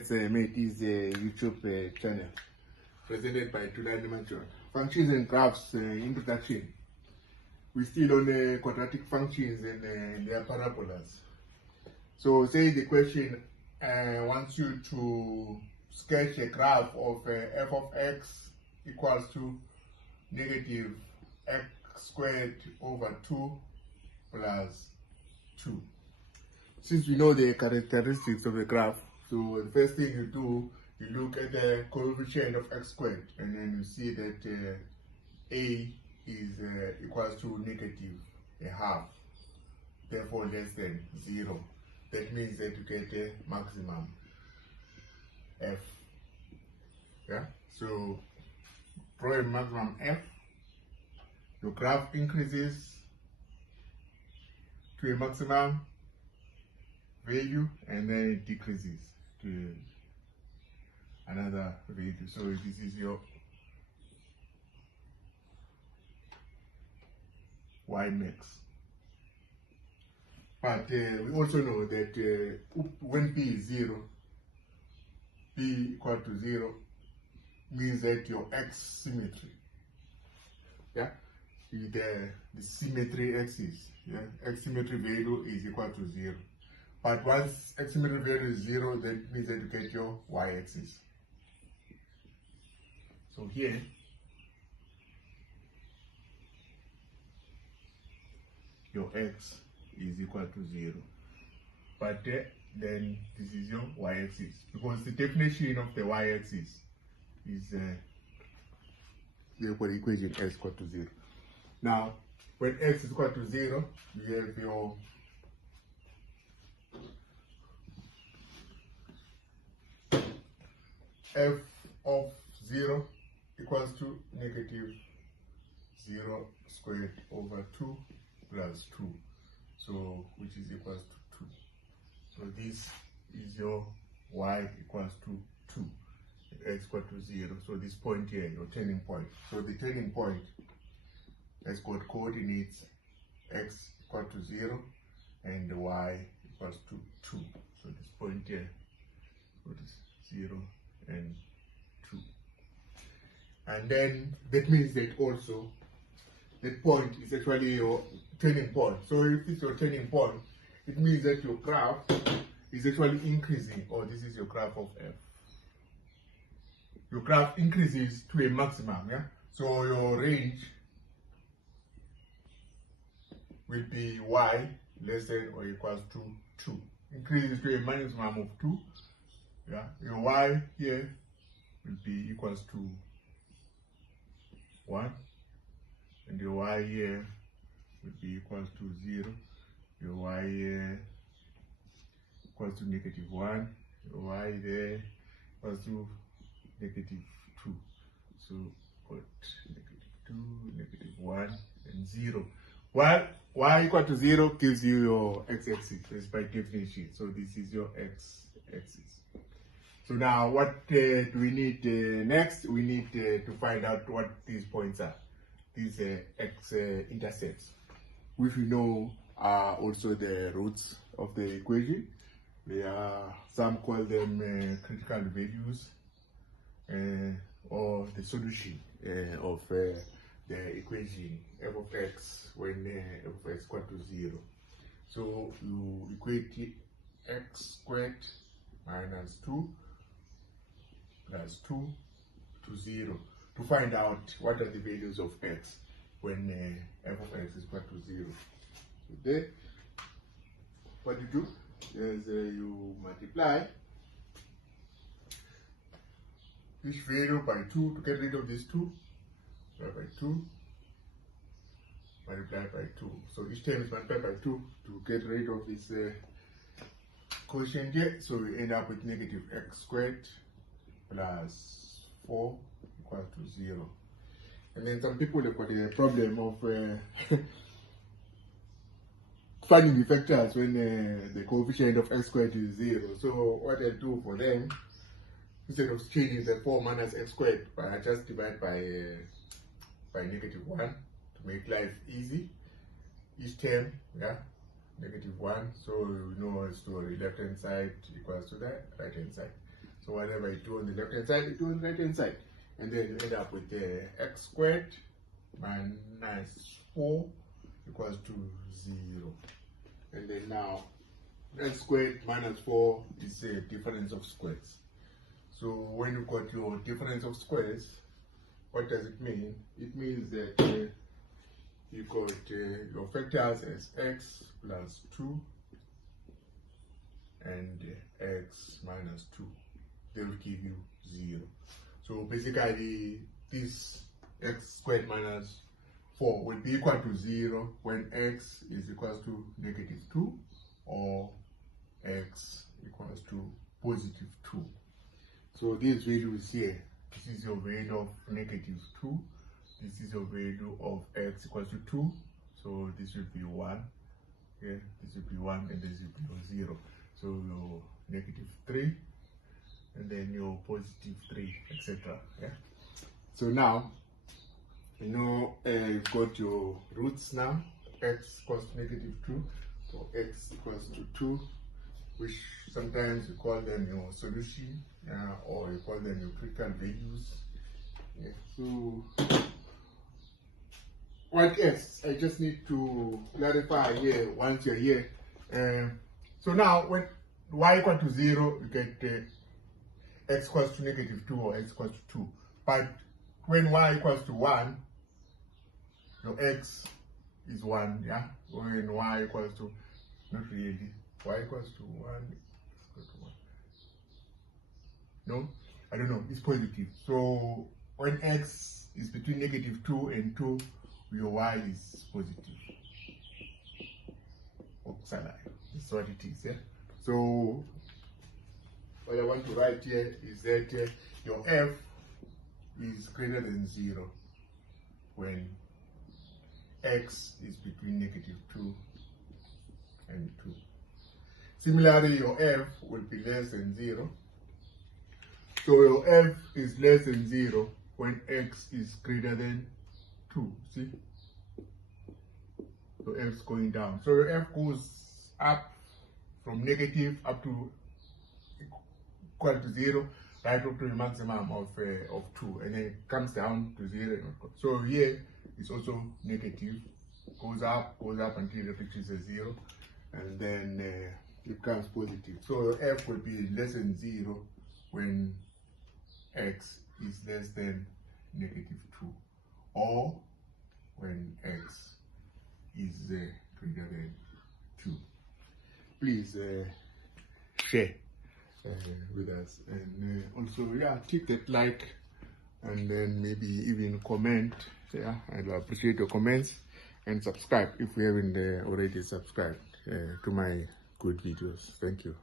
Let's make this YouTube channel presented by two-dimensional functions and graphs introduction. We're still on quadratic functions and their parabolas. So say the question wants you to sketch a graph of f of x equals to negative x squared over 2 plus 2. Since we know the characteristics of the graph, so the first thing you do, you look at the coefficient of x squared, and then you see that a is equals to negative a half, therefore less than 0. That means that you get a maximum f. Yeah, so draw a maximum f. Your graph increases to a maximum value and then it decreases to another value. So this is your y max. But we also know that when p is 0, p equal to 0 means that your x symmetry, yeah, the symmetry axis, yeah, x symmetry value is equal to 0. But once x symmetry value is 0, that means that you get your y-axis. So here, your x is equal to 0. But then this is your y-axis, because the definition of the y-axis is the equation x equal to 0. Now, when x is equal to 0, you have your f of 0 equals to negative 0 squared over 2 plus 2, so which is equals to 2. So this is your y equals to 2, x equal to 0. So this point here, your turning point. So the turning point has got coordinates x equal to 0 and y equals to 2. So this point here, so this 0 and 2. And then that means that also that point is actually your turning point. So if it's your turning point, it means that your graph is actually increasing, or this is your graph of f. Your graph increases to a maximum, yeah? So your range will be y less than or equals to 2. Increases to a maximum of 2. Yeah, your y here will be equals to 1, and your y here will be equals to 0. Your y here equals to negative 1. Your y there equals to negative 2. So got negative 2, negative 1, and 0. Well, y equal to 0 gives you your x-axis, that's by definition. So this is your x-axis. So now what do we need next? We need to find out what these points are. These x-intercepts, which we know are also the roots of the equation. They are, some call them critical values or the solution of the equation f of x when f of x equal to 0. So you equate x squared minus 2 plus 2 to 0 to find out what are the values of x when f of x is equal to 0. So there, what you do is you multiply each value by 2 to get rid of this 2. By 2, multiply by 2. So each term is multiplied by 2 to get rid of this quotient here. So we end up with negative x squared plus 4 equal to 0. And then some people have got a problem of finding the factors when the coefficient of x squared is 0. So what I do for them, instead of changing the 4 minus x squared, I just divide by negative 1 to make life easy. Each term, yeah, negative 1. So you know, so the left hand side equals to the right hand side. So whatever you do on the left hand side, you do on the right hand side. And then you end up with x squared minus 4 equals to 0. And then now x squared minus 4 is a difference of squares. So when you got your difference of squares, what does it mean? It means that you got your factors as x plus 2 and x minus 2. They will give you 0. So basically, this x squared minus 4 will be equal to 0 when x is equals to negative 2 or x equals to positive 2. So these values here, this is your value of negative 2, this is your value of x equals to 2, so this will be 1, yeah, this will be 1, and this will be 0. So your negative 3, and then your positive 3, etc. Yeah. So now, you know, you've got your roots now. X equals to negative 2, so x equals to 2, which sometimes you call them your solution, or you call them your critical values. Yeah. So what else? I just need to clarify here once you're here. So now when y equal to 0, you get x equals to negative 2 or x equals to 2. But when y equals to 1, your x is 1, yeah? When y equals to, not really, y equals to 1, no? I don't know, it's positive. So when x is between negative 2 and 2, your y is positive. Oxalate, that's what it is, yeah? So what I want to write here is that your f is greater than 0 when x is between negative 2 and 2. Similarly, your f will be less than 0. So your f is less than 0 when x is greater than 2. See? So f is going down. So your f goes up from negative up to equal to 0, right up to the maximum of 2, and then it comes down to 0. So here it's also negative, goes up until it reaches a 0, and then it becomes positive. So f will be less than 0 when x is less than negative 2, or when x is greater than 2. Please share with us, and also, yeah, click that like, and then maybe even comment. Yeah, I'll appreciate your comments, and subscribe if you haven't already subscribed to my good videos. Thank you.